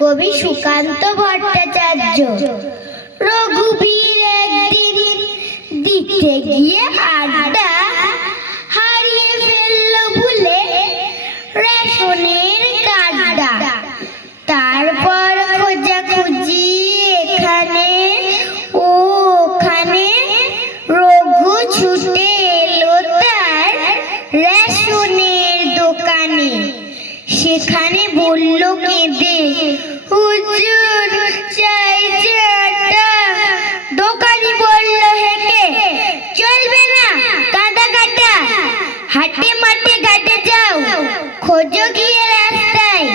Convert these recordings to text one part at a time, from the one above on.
কবি সুকান্ত ভট্টাচার্য। রঘুবীর একদিন দিতে গিয়ে আড্ডা হারিয়ে ফেলল ভুলে রেশনের কার্ডটা। তারপর খোঁজাখুঁজি এখানে ওখানে, রঘু ছুটে এলো তার রেশনের দোকানে। সেখানে বলল কেঁদে, হুজুর চাইছে আটা। দোকানি বলল হেঁকে, চলবে না কাদা কাটা। হাটে মাঠে ঘাটে যাও, খোঁজো গিয়ে রাস্তায়,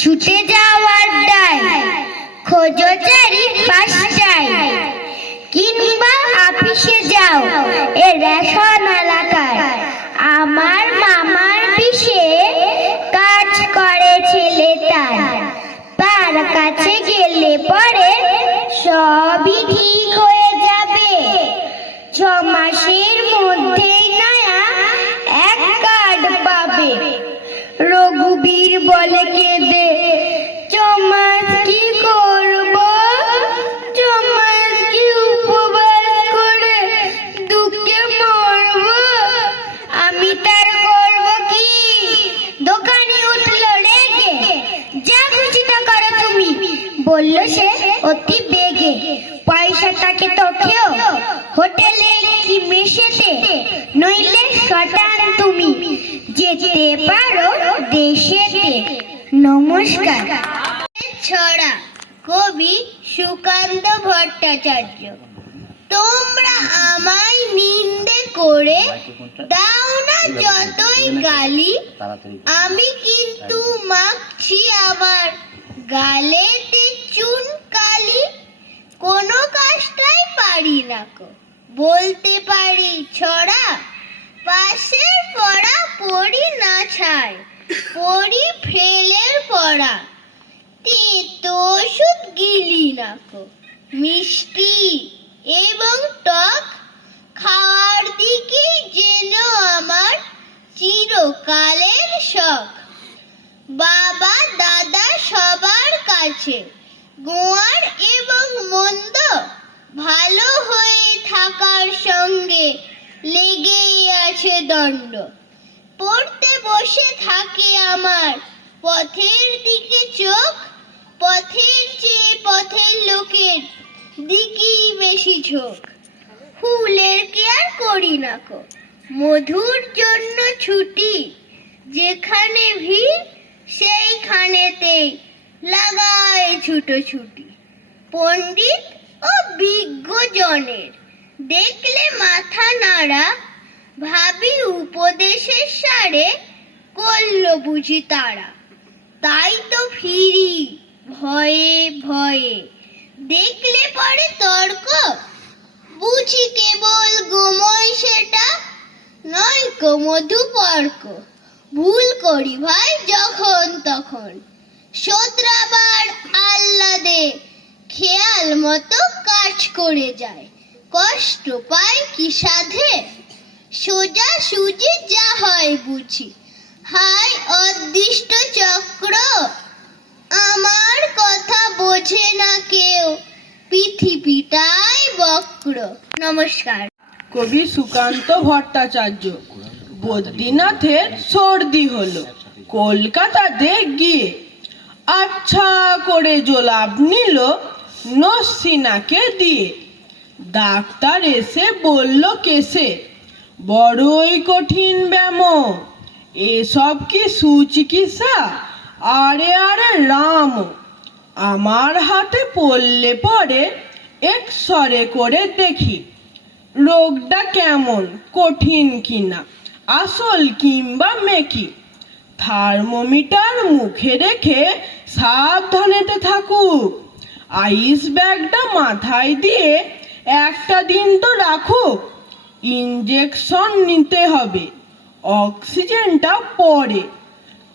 ছুটে যাও আড্ডায়, খোঁজো চারি পাঁচটায়, কিংবা অফিসে যাও এ রেশন এলাকায়। আমার মামার পিসে কাজ করে ছেলে তার, তার কাছে গেলে পরে সবই ঠিক হয়ে যাবে। 6 মাসের মধ্যেই নয়া এক কার্ড পাবে। রঘুবীর বলে কেঁদে, 6 মাস কি করব, 6 মাস কি উপবাস করে দুঃখে মরব, আমি তার করব কি? দোকানি উঠল রেগে, যা খুশি তা করো তুমি, বলল সে অতি বেগে। পয়সাটাকে তো খেও হোটেলে কি মেশেতে, নইলে শটান তুমি, যেতে পারো দেশেতে। নমস্কার। ছড়া, কবি সুকান্ত ভট্টাচার্য। তোমরা আমায় নিন্দে করে দাও না যতই গালি, আমি কিন্তু মাখছি আমার গালেতে চুন কালি। কোনো কাজটাই পারি না কো, বলতে পারি ছড়া, পাশের পড়া পড়ি না ছাই, পড়ি ফেলের পড়া। তেতো ওষুধ গিলি না কো, মিষ্টি এবং টক খাওয়ার দিকেই যেন আমার চিরকালের শখ। বাবা দাদা সবার কাছে গোয়ার এবং মন্দ ভালো হয়ে থাকার সঙ্গে লেগেই আছে দণ্ড। পড়তে বসে থাকে আমার পথের দিকে চোখ, পথের চেয়ে পথের লোকের দিকেই বেশি ঝোঁক। ফুলের কেয়ার করি না কো, মধুর জন্য ছুটি, যেখানে ভিড় সেইখানেতেই লাগায় ছুটোছুটি। পণ্ডিত ও বিজ্ঞ জনের দেখলে মাথা নাড়া, ভাবি উপদেশের সারে করল বুঝি তারা। তাই তো ফিরি ভয়ে ভয়ে, দেখলে পরে তর্ক, বুঝি কেবল গোময় সেটা, নয় কো মধুপর্ক। ভুল করি ভাই যখন তখন, শোধরাবার আহ্লাদে খেয়াল মতো কাজ করে যায়, কষ্ট পায় কি সাধে, সোজা সুজি যা হয় বুঝি। হায় অদৃষ্ট চক্র, আমার কথা বোঝে না কেউ, পৃথিবীটাই বক্র। নমস্কার। কবি সুকান্ত ভট্টাচার্য। বদ্রীনাথের সর্দি হলো কলকাতাতে গিয়ে, আচ্ছা করে জোলাপ নিল নসিনাকে দিয়ে। ডাক্তার এসে বলল কেসে, বড়ই কঠিন ব্যামো, এসব কি সুচিকিৎসা? আরে আরে রাম, আমার হাতে পড়লে পরে এক্সরে করে দেখি রোগটা কেমন, কঠিন কিনা, আসল কিংবা মেকি। থার্মোমিটার মুখে রেখে সাবধানেতে থাকুক, আইস ব্যাগটা মাথায় দিয়ে একটা দিন তো রাখুক। ইঞ্জেকশন নিতে হবে, অক্সিজেনটা পরে,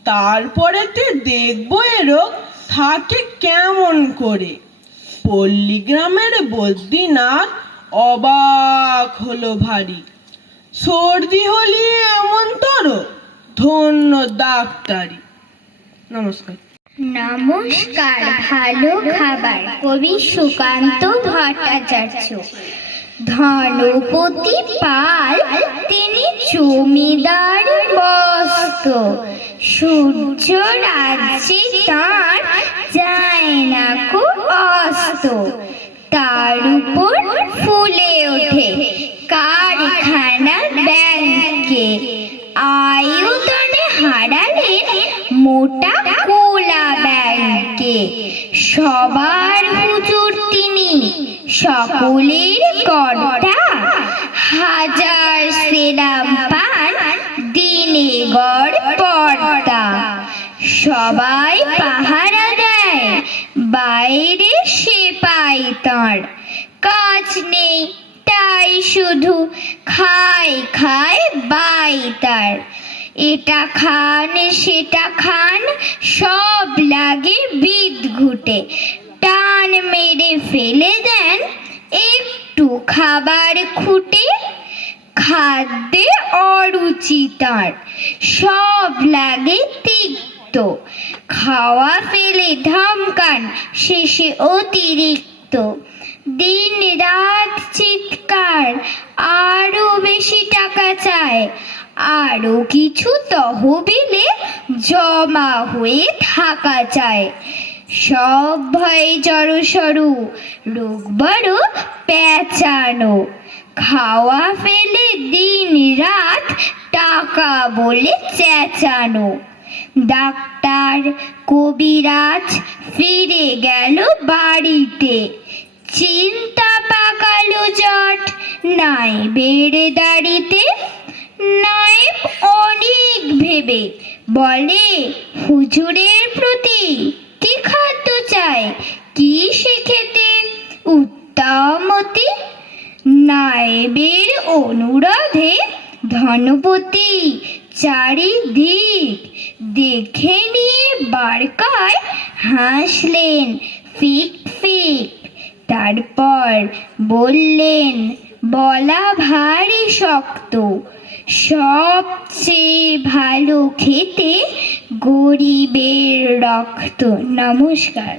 তারপরেতে দেখবো এ রোগ থাকে কেমন করে। পল্লীগ্রামের বদ্রীনাথ অবাক হলো ভারী, সর্দি হলি এমন তর, ধন্য ডাক্তারি। নমস্কার। নমস্কার। ভালো খাবার, কবি সুকান্ত ভট্টাচার্য। ধনপতি পাল তিনি জমিদার বস্ত, সূর্য রাজ্যে তার যায় না কো অস্ত। তার উপর ফুলে ওঠে কারখানা ব্যাংকে, আয়তনে হারালেন মোটা কোলা ব্যাংকে। সবার হুজুর তিনি, সকলের কর্তা, হাজার সেলাম পান দিনে গড় পর্দা। সবাই পাহারা দেয়, বাইরে সেপাই তাঁর, কাজ নেই তাই শুধু খায় খায় বাই তার। এটা খান সেটা খান সব লাগে বিদঘুটে, টান মেরে ফেলে দেন একটু খাবার খুঁটে। খাদ্যে অরুচি তার, সব লাগে তিক্ত, খাওয়া ফেলে ধমকান শেষে অতিরিক্ত। দিন রাত চিৎকার, আরো বেশি টাকা চায়, আরো কিছু তহবিলে জমা হয়ে থাকা চায়। সব ভয়ে জড়সড়, রোগ বড় পেঁচানো, খাওয়া ফেলে দিন রাত টাকা বলে চেঁচানো। ডাক্তার কবিরাজ ফিরে গেল বাড়িতে, চিন্তা পাকালো জট নাই বেড়ে দাঁড়িতে। নায়েব অনেক ভেবে বলে হুজুরের প্রতি কি খাদ্য চায়, কি সে খেতে উত্তমতি। নায়েবের অনুরোধে ধনপতি চারিদিক দেখে নিয়ে বারকায় হাসলেন ফিক ফিক। তারপর বললেন, বলা ভারী শক্ত, সবচেয়ে ভালো খেতে গরিবের রক্ত। নমস্কার।